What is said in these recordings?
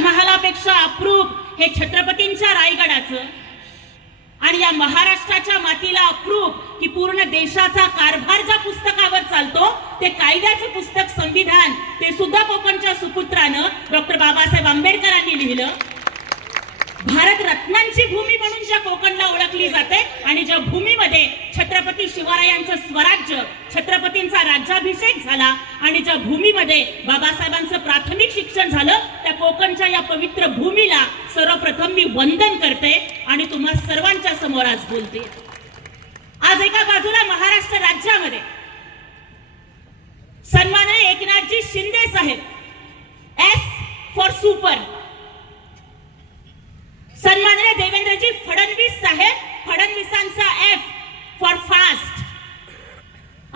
महालापेक्षा अप्रूप हे छत्रपतींच्या रायगडाचं आणि या महाराष्ट्राच्या मातीला अप्रूप की पूर्ण देशाचा कारभार ज्या पुस्तकावर चालतो ते कायद्याचं पुस्तक संविधान ते सुद्धा कोकणच्या सुपुत्रानं डॉक्टर बाबासाहेब आंबेडकरांनी लिहिलं. भारत रत्नांची भूमी म्हणून ज्या कोकणला ओळखली जाते आणि ज्या भूमीमध्ये छत्रपती शिवरायांचं स्वराज्य राज्याभिषेक झाला आणि ज्या भूमीमध्ये बाबासाहेबांचं प्राथमिक शिक्षण झालं त्या कोकणच्या या पवित्र भूमीला सर्वप्रथम मी वंदन करते आणि तुम्हा सर्वांच्या समोर आज बोलते. आज एका बाजूला महाराष्ट्र राज्यामध्ये सन्माननीय एकनाथजी शिंदे साहेब एस फॉर सुपर सन्माननीय देवेंद्रजी फडणवीस साहेब फडणवीसांचा एफ फॉर फास्ट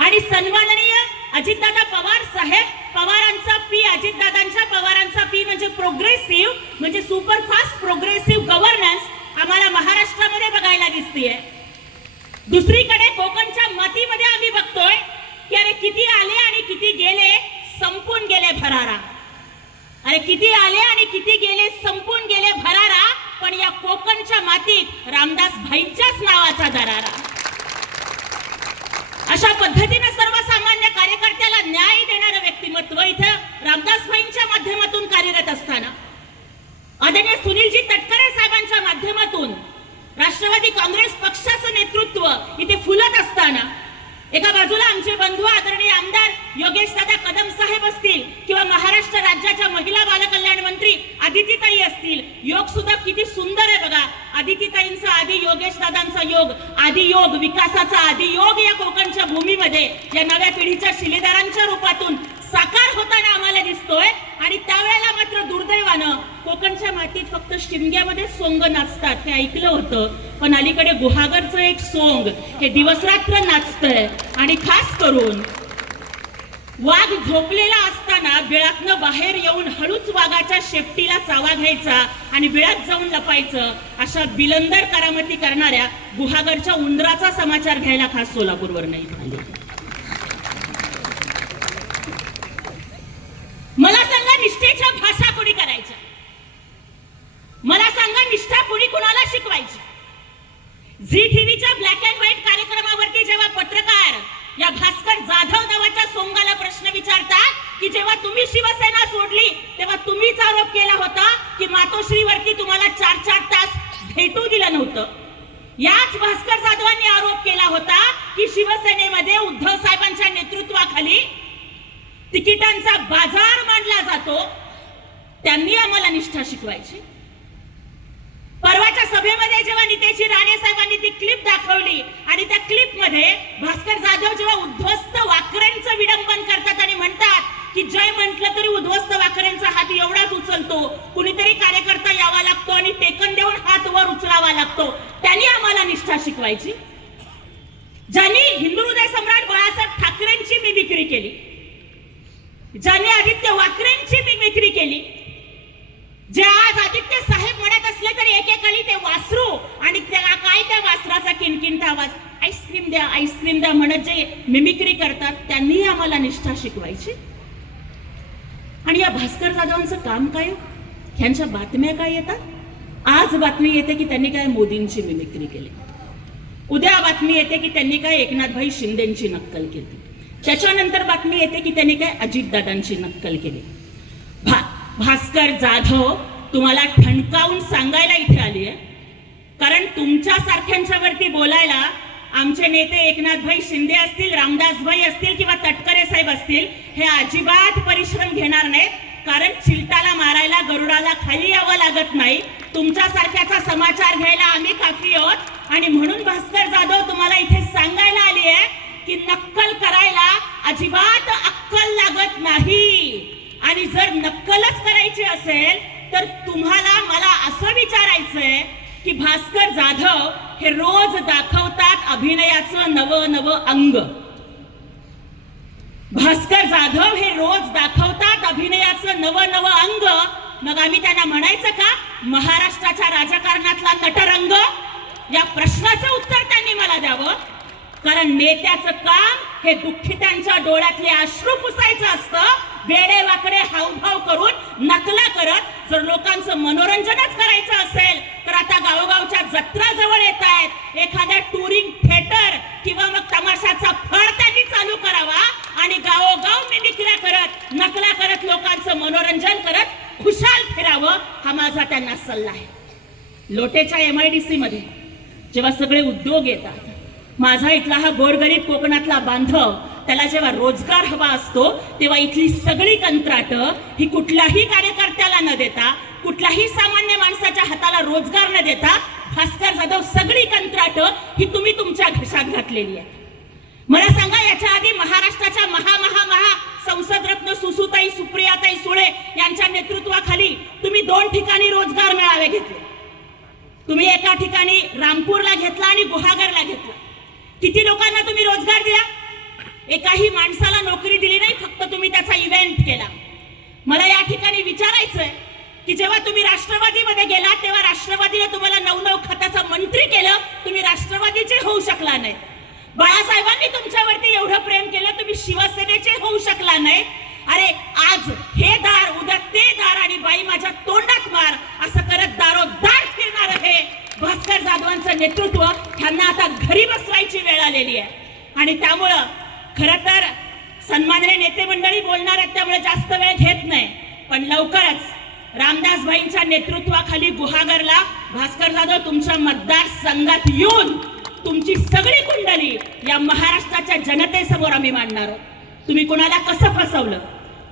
आणि सन्माननीय अजितदादा पवार साहेब पवारांचा पी अजितदादांच्या पवारांचा पी म्हणजे प्रोग्रेसिव्ह म्हणजे सुपर फास्ट प्रोग्रेसिव्ह गव्हर्नन्स आम्हाला महाराष्ट्रामध्ये बघायला दिसतीये. दुसरीकडे कोकणच्या मातीमध्ये आम्ही बघतोय की अरे किती आले आणि किती गेले संपून गेले भरारा. अरे किती आले आणि किती गेले संपून गेले भरारा पण या कोकणच्या मातीत रामदास भाईंच्याच नावाचा दरारा. अशा पद्धतीने सर्वसामान्य कार्यकर्त्याला न्याय देणारं व्यक्तिमत्व इथं रामदास भाईंच्या माध्यमातून कार्यरत असताना. आदरणीय सुनीलजी तटकरे साहेबांच्या माध्यमातून राष्ट्रवादी काँग्रेस पक्षाचं नेतृत्व इथे फुलत असताना एका बाजूला आमचे बंधू आदरणीय आमदार योगेश दादा कदम साहेब असतील किंवा महाराष्ट्र राज्याच्या महिला बालकल्याण मंत्री आदितीताई असतील योग सुद्धा किती सुंदर आहे बघा. आदितीताईंचा आधी योगेश दादांचा योग आदि योग विकासाचा आधी योग या कोकणच्या भूमीमध्ये या नव्या पिढीच्या शिलेदारांच्या रूपातून साकार होताना आम्हाला दिसतोय. आणि त्यावेळेला मात्र दुर्दैवानं कोकणच्या मातीत फक्त शिमग्यामध्ये सोंग नाचतात हे ऐकलं होतं. पण अलीकडे गुहागरचं एक सोंग हे दिवसरात्र नाचतंय. आणि खास करून वाघ झोपलेला असताना बिळातनं बाहेर येऊन हळूच वाघाच्या शेपटीला चावा घ्यायचा आणि बिळात जाऊन लपायचं अशा बिलंदर करामती करणाऱ्या गुहागरच्या उंदराचा समाचार घ्यायला खास सोलापूरवर नाही. मला सांगा निष्ठेच्या भाषा कोणी करायच्या मला सांगा निष्ठा कोणी कुणाला शिकवायची झी टीव्हीच्या ब्लॅक अँड व्हाईट कार्यक्रमावरती जेव्हा पत्रकार या भास्कर जाधव नावाच्या सोंगाला प्रश्न विचारतात की जेव्हा तुम्ही शिवसेना सोडली तेव्हा तुम्हीच आरोप केला होता की मातोश्रीवरती तुम्हाला चार चार तास भेटू दिलं नव्हतं. याच भास्कर जाधवांनी आरोप केला होता की शिवसेनेमध्ये उद्धव साहेबांच्या नेतृत्वाखाली तिकिटांचा बाजार मांडला जातो. त्यांनी आम्हाला निष्ठा शिकवायची. परवाच्या सभेमध्ये जेव्हा नितेशी राणे साहेबांनी ती क्लिप दाखवली आणि त्या क्लिपमध्ये भास्कर जाधव जेव्हा उद्ध्वस्त वाकऱ्यांचं विडंबन करतात आणि म्हणतात की जय म्हटलं तरी उद्ध्वस्त वाकऱ्यांचा हात एवढा उचलतो कुणीतरी कार्यकर्ता यावा लागतो आणि टेकन देऊन हात वर उचलावा लागतो. त्यांनी आम्हाला निष्ठा शिकवायची. ज्यांनी हिंदू हृदय सम्राट बाळासाहेब ठाकरेंची मी विक्री केली. ज्यांनी आदित्य वाकरेंची विक्री केली. जे आज आदित्य साहेब म्हणत असले तरी एकेकाळी ते वासरू आणि त्याला काय त्या वासराचा किणकिणता आवाज आईस्क्रीम द्या आईस्क्रीम द्या म्हणत जे मिमिक्री करतात त्यांनी आम्हाला निष्ठा शिकवायची. आणि या भास्कर जाधवांचं काम काय? ह्यांच्या बातम्या काय येतात? आज बातमी येते की त्यांनी काय मोदींची मिमिक्री केली. उद्या बातमी येते की त्यांनी काय एकनाथभाई शिंदेची नक्कल केली. त्याच्यानंतर बातमी येते की त्यांनी काय अजितदादांची नक्कल केली. भा भास्कर जाधव तुम्हाला ठणकावून सांगायला इथे आली आहे कारण तुमच्यासारख्यांच्यावरती बोलायला आमचे नेते एकनाथभाई शिंदे असतील रामदासभाई असतील किंवा तटकरे साहेब असतील हे अजिबात परिश्रम घेणार नाहीत. कारण चिलटाला मारायला गरुडाला खाली यावं लागत नाही. तुमच्यासारख्याचा समाचार घ्यायला आम्ही काफी आहोत. आणि म्हणून भास्कर जाधव तुम्हाला इथे सांगायला आली आहे की नक्कल करायला अजिबात अक्कल लागत नाही. आणि जर नक्कलच करायची असेल तर तुम्हाला मला असं विचारायचंय की भास्कर जाधव हे रोज दाखवतात अभिनयाचं नव नव अंग. भास्कर जाधव हे रोज दाखवतात अभिनयाचं नव नव अंग. मग आम्ही त्यांना म्हणायचं का महाराष्ट्राच्या राजकारणातला नटरंग? या प्रश्नाचं उत्तर त्यांनी मला द्यावं. कारण नेत्याचं काम हे दुःखितांच्या डोळ्यातले अश्रू पुसायचं असतं. वेडे वाकडे हावभाव करून नकला करत जर लोकांचं मनोरंजनच करायचं असेल तर आता गावोगावच्या जत्रा जवळ येत आहेत. एखाद्या टुरिंग थिएटर किंवा मग तमाशाचा फळ त्यांनी चालू करावा आणि गावोगाव मिमिक्र्या करत नकला करत लोकांचं मनोरंजन करत खुशाल फिरावं हा माझा त्यांना सल्ला आहे. लोटेच्या एम आय डी सी मध्ये जेव्हा सगळे उद्योग येतात माझा इथला हा गोरगरीब कोकणातला बांधव त्याला जेव्हा रोजगार हवा असतो तेव्हा इथली सगळी कंत्राट ही कुठल्याही कार्यकर्त्याला न देता कुठल्याही सामान्य माणसाच्या हाताला रोजगार न देता भास्कर जाधव सगळी कंत्राट ही तुम्ही तुमच्या घशात घातलेली आहे मला सांगा याच्या आधी महाराष्ट्राच्या महा महा महा संसद रत्न सुप्रियाताई सुळे यांच्या नेतृत्वाखाली तुम्ही दोन ठिकाणी रोजगार मेळावे घेतले. तुम्ही एका ठिकाणी रामपूरला घेतला आणि गुहागरला घेतला. किती लोकांना तुम्ही रोजगार दिला? एकाही माणसाला नोकरी दिली नाही फक्त तुम्ही त्याचा इव्हेंट केला. मला या ठिकाणी विचारायचंय की जेव्हा तुम्ही राष्ट्रवादीमध्ये गेला तेव्हा राष्ट्रवादीने तुम्हाला नऊ नऊ खात्याचा मंत्री केलं तुम्ही राष्ट्रवादीचे होऊ शकला नाही. बाळासाहेबांनी तुमच्यावरती एवढं प्रेम केलं तुम्ही शिवसेनेचे होऊ शकला नाही. अरे आज हे दार उद्या ते दार आणि बाई माझ्या तोंडात मार असं करत दारोदार फिरणार हे भास्कर जाधवांचं नेतृत्व ह्यांना आता घरी बसवायची वेळ आलेली आहे. आणि त्यामुळं खर तर सन्माननीय नेते मंडळी बोलणार आहेत त्यामुळे जास्त वेळ घेत नाही. पण लवकरच रामदास भाईंच्या नेतृत्वाखाली गुहागरला भास्कर जाधव तुमच्या मतदारसंघात येऊन तुमची सगळी कुंडली या महाराष्ट्राच्या जनतेसमोर आम्ही मांडणार आहोत. तुम्ही कोणाला कसं फसवलं?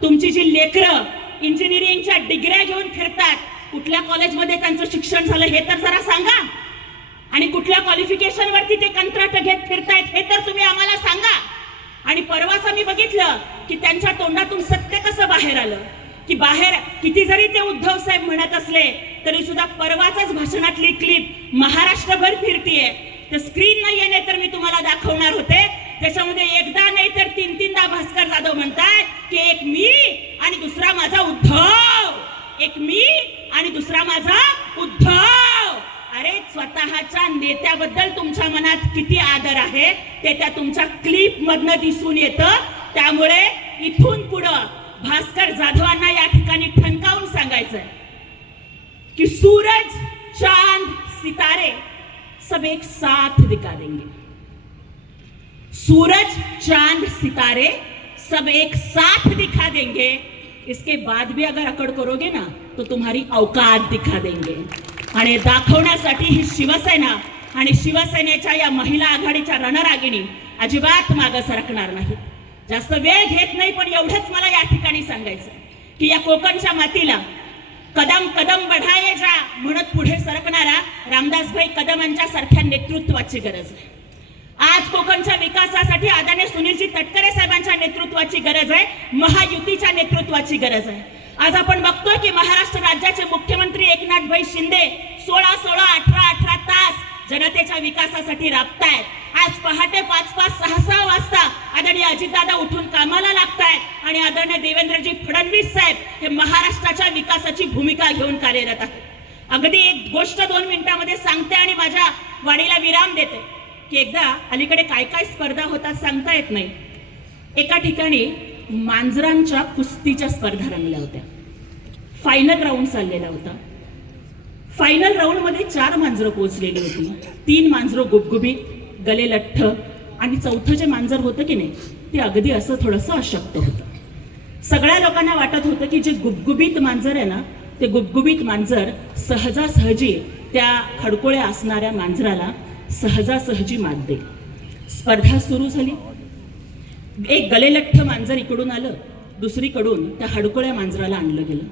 तुमची जी लेकरं इंजिनिअरिंगच्या डिग्र्या घेऊन फिरतात कुठल्या कॉलेजमध्ये त्यांचं शिक्षण झालं हे तर जरा सांगा. आणि कुठल्या क्वालिफिकेशनवरती ते कंत्राट घेत फिरतायत हे तर तुम्ही आम्हाला सांगा. आणि परवाच आम्ही बघितलं की त्यांच्या तोंडातून सत्य कसं बाहेर आलं? की बाहेर किती जरी ते उद्धव साहेब म्हणत असले तरी सुद्धा परवाचाच भाषणातली क्लिप महाराष्ट्रभर फिरतीये. तर स्क्रीन नाहीये नाही तर मी तुम्हाला दाखवणार होते. त्याच्यामध्ये एकदा नाही तर तीन तीनदा भास्कर जाधव म्हणतात की एक मी आणि दुसरा माझा उद्धव. एक मी आणि दुसरा माझा स्वतःच्या नेत्याबद्दल तुमच्या मनात किती आदर आहे ते त्या तुमच्या क्लिप मधनं दिसून येतं. त्यामुळे इथून पुढं भास्कर जाधवांना या ठिकाणी ठणकावून सांगायचंय कि सूरज चांद सितारे सब एक साथ दिखा देंगे सूरज चांद सितारे सब एक साथ दिखा देंगे इसके बाद भी अगर अकड़ करोगे ना तो तुम्हारी औकात दिखा देंगे आणि दाखवण्यासाठी ही शिवसेना आणि शिवसेनेच्या या महिला आघाडीच्या रणरागिणी अजिबात मागं सरकणार नाही. जास्त वेळ घेत नाही पण एवढंच मला या ठिकाणी सांगायचं की या कोकणच्या मातीला कदम कदम बढाये जा म्हणत पुढे सरकणारा रामदासभाई कदमांच्या सारख्या नेतृत्वाची गरज आहे. आज कोकणच्या विकासासाठी आदरणीय सुनीलजी तटकरे साहेबांच्या नेतृत्वाची गरज आहे महायुतीच्या नेतृत्वाची गरज आहे. आज आपण बघतोय की महाराष्ट्र राज्याचे मुख्यमंत्री एकनाथभाई शिंदे सोळा सोळा अठरा अठरा तास जनतेच्या विकासासाठी राबतायत. आज पहाटे पाच पाच सहा सहा वाजता आदरणीय अजितदादा उठून कामाला लागतायत आणि आदरणीय देवेंद्रजी फडणवीस साहेब हे महाराष्ट्राच्या विकासाची भूमिका घेऊन कार्यरत आहेत. अगदी एक गोष्ट दोन मिनिटांमध्ये सांगते आणि माझ्या वाडीला विराम देते की एकदा अलीकडे काय काय स्पर्धा होतात सांगता येत नाही. एका ठिकाणी मांजरांच्या कुस्तीच्या स्पर्धा रंगल्या होत्या. फायनल राऊंड चाललेला होता. फायनल राऊंडमध्ये चार मांजरं पोचलेली होती. तीन मांजरं गुबगुबीत गले लठ्ठ आणि चौथं जे मांजर होतं की नाही ते अगदी असं थोडंसं अशक्त होतं. सगळ्या लोकांना वाटत होतं की जे गुबगुबीत मांजर आहे ना ते गुबगुबीत मांजर सहजासहजी त्या खडकोळ्या असणाऱ्या मांजराला सहजासहजी मात देईल. स्पर्धा सुरू झाली. एक गलेलठ्ठ मांजर इकडून आलं दुसरीकडून त्या हडकोळ्या मांजराला आणलं गेलं.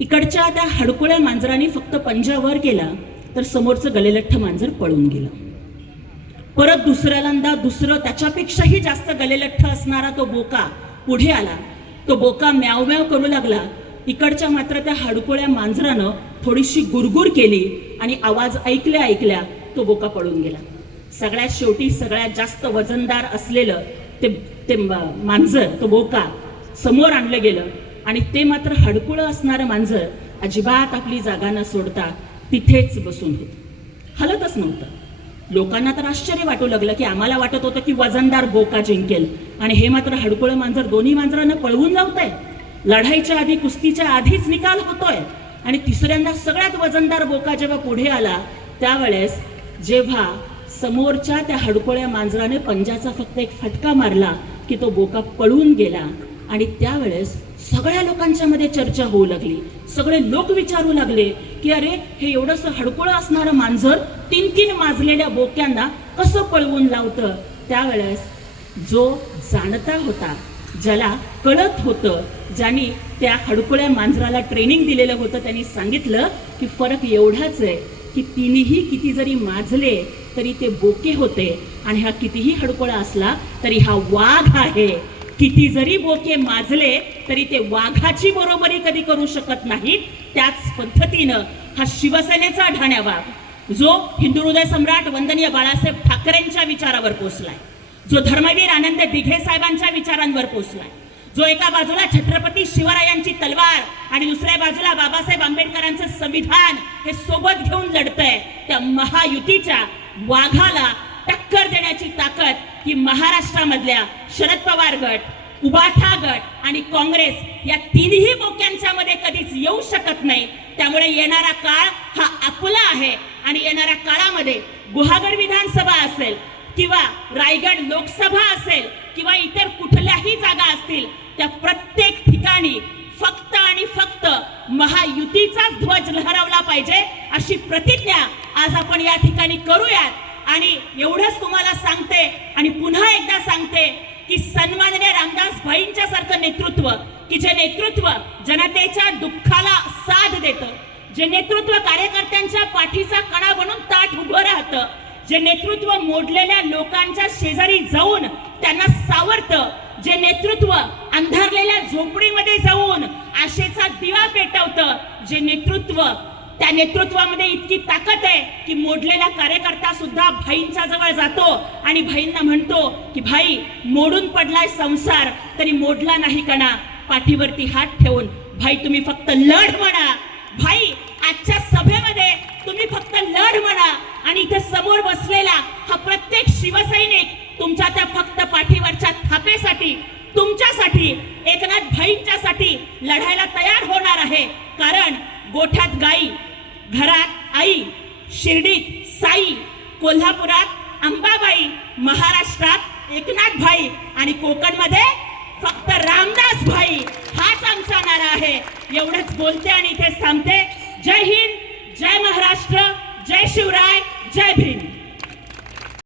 इकडच्या त्या हडकोळ्या मांजराने फक्त पंजावर केला तर समोरचं गलेलठ्ठ मांजर पळून गेलं. परत दुसऱ्यालांदा दुसरं त्याच्यापेक्षाही जास्त गलेलठ्ठ असणारा तो बोका पुढे आला. तो बोका म्याव म्याव करू लागला. इकडच्या मात्र त्या हडकोळ्या मांजरानं थोडीशी गुरगुर केली आणि आवाज ऐकल्या ऐकल्या तो बोका पळून गेला. सगळ्यात शेवटी सगळ्यात जास्त वजनदार असलेलं ते ते मांजर तो बोका समोर आणलं गेलं. आणि ते मात्र हडकुळं असणारं मांजर अजिबात आपली जागा न सोडता तिथेच बसून होत. हलतच नव्हतं. लोकांना तर आश्चर्य वाटू लागलं की आम्हाला वाटत होतं की वजनदार बोका जिंकेल. आणि हे मात्र हडकुळं मांजर दोन्ही मांजरांना पळवून लावतंय. लढाईच्या आधी कुस्तीच्या आधीच निकाल होतोय. आणि तिसऱ्यांदा सगळ्यात वजनदार बोका जेव्हा पुढे आला त्यावेळेस जेव्हा समोरच्या त्या हडकोळ्या मांजराने पंजाचा फक्त एक फटका मारला की तो बोका पळून गेला. आणि त्यावेळेस सगळ्या लोकांच्या मध्ये चर्चा होऊ लागली. सगळे लोक विचारू लागले की अरे हे एवढंसं हडकोळं असणारं मांजर तीन तीन माजलेल्या बोक्यांना कसं पळवून लावतं? त्यावेळेस जो जाणता होता ज्याला कळत होतं ज्यांनी त्या हडकुळ्या मांजराला ट्रेनिंग दिलेलं होतं त्यांनी सांगितलं की फरक एवढाच आहे की तिन्ही किती जरी माजले तरी ते बोके होते. आणि हा कितीही हडकुळा असला तरी हा वाघ आहे. किती जरी बोके माजले तरी ते वाघाची बरोबरी कधी करू शकत नाहीत. त्याच पद्धतीनं हा शिवसेनेचा ढाण्या वाघ जो हिंदू हृदय सम्राट वंदनीय बाळासाहेब ठाकरेंच्या विचारावर पोचलाय. जो धर्मवीर आनंद दिघे साहेबांच्या विचारांवर पोचलाय. जो एका बाजूला छत्रपती शिवरायांची तलवार आणि दुसऱ्या बाजूला बाबासाहेब आंबेडकरांचं संविधान हे सोबत घेऊन लढतंय त्या महायुतीच्या वाघाला टक्कर देण्याची ताकद ही महाराष्ट्रामधल्या शरद पवार गट उबाठा गट आणि काँग्रेस या तिन्ही बोक्यांच्या मध्ये कधीच येऊ शकत नाही. त्यामुळे येणारा काळ हा आपला आहे आणि येणाऱ्या काळामध्ये गुहागर विधानसभा असेल किंवा रायगड लोकसभा असेल किंवा इतर कुठल्याही जागा असतील त्या प्रत्येक ठिकाणी फक्त आणि फक्त महायुतीचाच ध्वज लहरावला पाहिजे अशी प्रतिज्ञा आज आपण या ठिकाणी करूयात. आणि एवढंच तुम्हाला सांगते आणि पुन्हा एकदा सांगते की सन्माननीय रामदास भाईंच्या सारखं नेतृत्व की जे नेतृत्व जनतेच्या दुःखाला साथ देतं जे नेतृत्व कार्यकर्त्यांच्या पाठीचा कणा बनून ताट उभं राहतं जे नेतृत्व मोडलेल्या लोकांच्या शेजारी जाऊन त्यांना सावरतं जे नेतृत्व अंधारलेल्या झोपडीमध्ये जाऊन आशेचा दिवा पेटवतं जे नेतृत्व त्या नेतृत्वामध्ये इतकी ताकद आहे की मोडलेला कार्यकर्ता सुद्धा भाईंच्या जवळ जातो आणि भाईंना म्हणतो की भाई मोडून पडलाय संसार तरी मोडला नाही कणा. पाठीवरती हात ठेवून. भाई तुम्ही फक्त लढ म्हणा. भाई आजच्या सभेमध्ये तुम्ही फक्त लढ म्हणा. आणि इथे समोर बसलेला हा प्रत्येक शिवसैनिक तुमच्या त्या फक्त पाठीवरच्या थापेसाठी तुमच्यासाठी एकनाथ भाईंच्यासाठी लढायला तयार होणार आहे. कारण गोठ्यात गाई घरात आई शिर्डीत साई कोल्हापुरात अंबाबाई महाराष्ट्रात एकनाथ भाई आणि कोकणमध्ये फक्त रामदास भाई हाच आमचा नारा आहे. एवढंच बोलते आणि इथे थांबते जय हिंद जय महाराष्ट्र जय शिवराय जय भीम.